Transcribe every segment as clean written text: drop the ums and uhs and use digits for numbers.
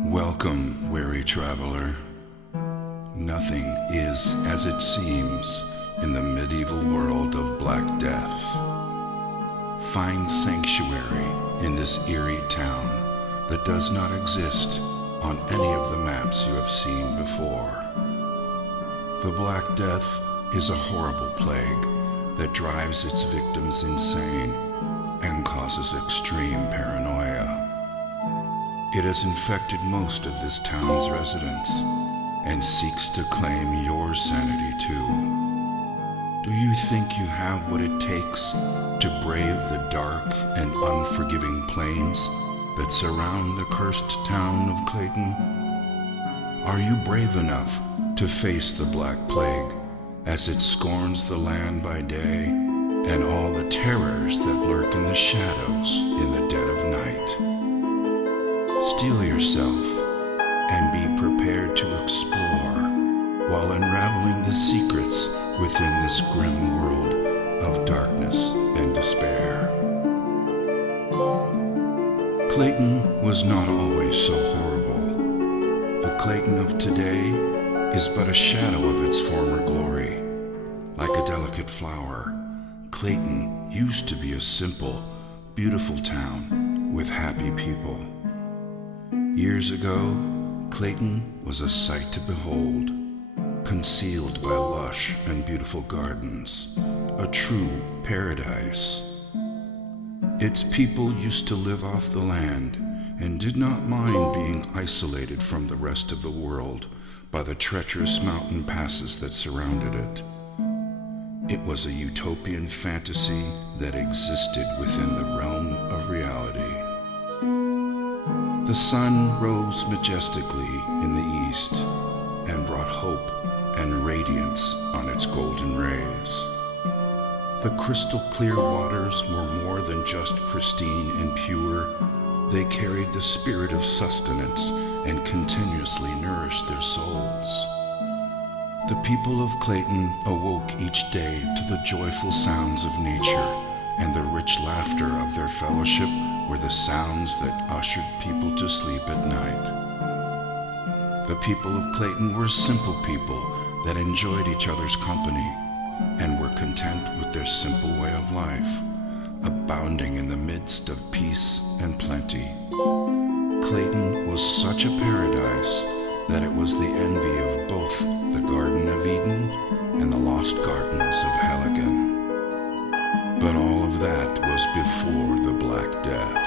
Welcome, weary traveler. Nothing is as it seems in the medieval world of Black Death. Find sanctuary in this eerie town that does not exist on any of the maps you have seen before. The Black Death is a horrible plague that drives its victims insane and causes extreme paranoia. It has infected most of this town's residents and seeks to claim your sanity too. Do you think you have what it takes to brave the dark and unforgiving plains that surround the cursed town of Clayton? Are you brave enough to face the Black Plague as it scorns the land by day and all the terrors that lurk in the shadows in the dead of night? Steel yourself and be prepared to explore while unraveling the secrets within this grim world of darkness and despair. Clayton was not always so horrible. The Clayton of today is but a shadow of its former glory. Like a delicate flower, Clayton used to be a simple, beautiful town with happy people. Years ago, Clayton was a sight to behold, concealed by lush and beautiful gardens, a true paradise. Its people used to live off the land and did not mind being isolated from the rest of the world by the treacherous mountain passes that surrounded it. It was a utopian fantasy that existed within the realm of reality. The sun rose majestically in the east and brought hope and radiance on its golden rays. The crystal clear waters were more than just pristine and pure. They carried the spirit of sustenance and continuously nourished their souls. The people of Clayton awoke each day to the joyful sounds of nature, and the rich laughter of their fellowship were the sounds that ushered people to sleep at night. The people of Clayton were simple people that enjoyed each other's company and were content with their simple way of life, abounding in the midst of peace and plenty. Clayton was such a paradise that it was the envy of both the Garden of Eden and the lost gardens of Helgen. But all of that was before the Black Death.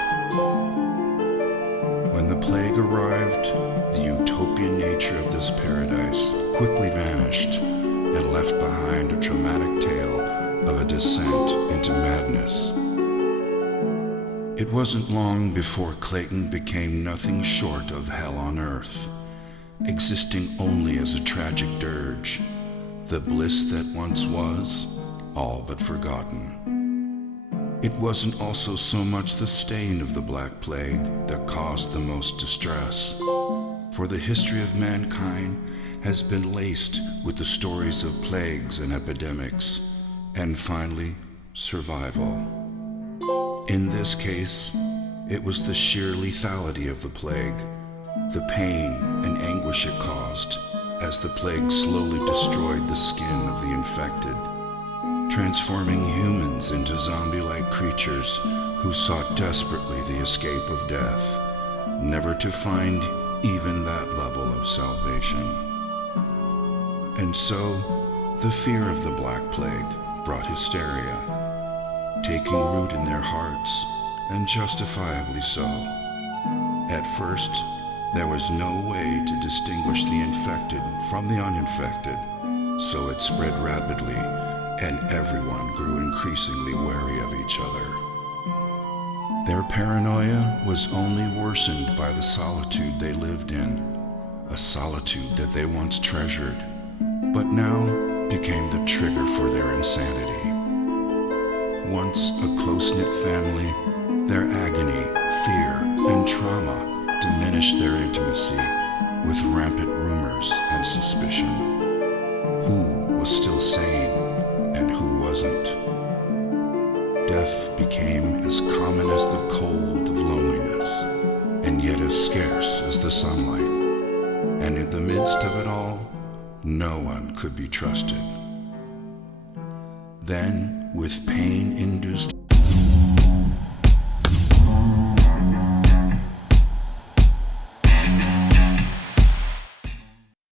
When the plague arrived, the utopian nature of this paradise quickly vanished and left behind a traumatic tale of a descent into madness. It wasn't long before Clayton became nothing short of hell on earth, existing only as a tragic dirge, the bliss that once was, all but forgotten. It wasn't also so much the stain of the Black Plague that caused the most distress, for the history of mankind has been laced with the stories of plagues and epidemics, and finally, survival. In this case, it was the sheer lethality of the plague, the pain and anguish it caused as the plague slowly destroyed the skin of the infected, transforming humans into zombie-like creatures who sought desperately the escape of death, never to find even that level of salvation. And so, the fear of the Black Plague brought hysteria, taking root in their hearts, and justifiably so. At first, there was no way to distinguish the infected from the uninfected, so it spread rapidly, and everyone grew increasingly wary of each other. Their paranoia was only worsened by the solitude they lived in, a solitude that they once treasured, but now became the trigger for their insanity. Once a close-knit family, their agony, fear, and trauma diminished their intimacy with rampant rumors and suspicion. Who was still sane and who wasn't? Death became as common as the cold of loneliness, and yet as as scarce as the sunlight, and in the midst of it all, no one could be trusted. Then, with pain-induced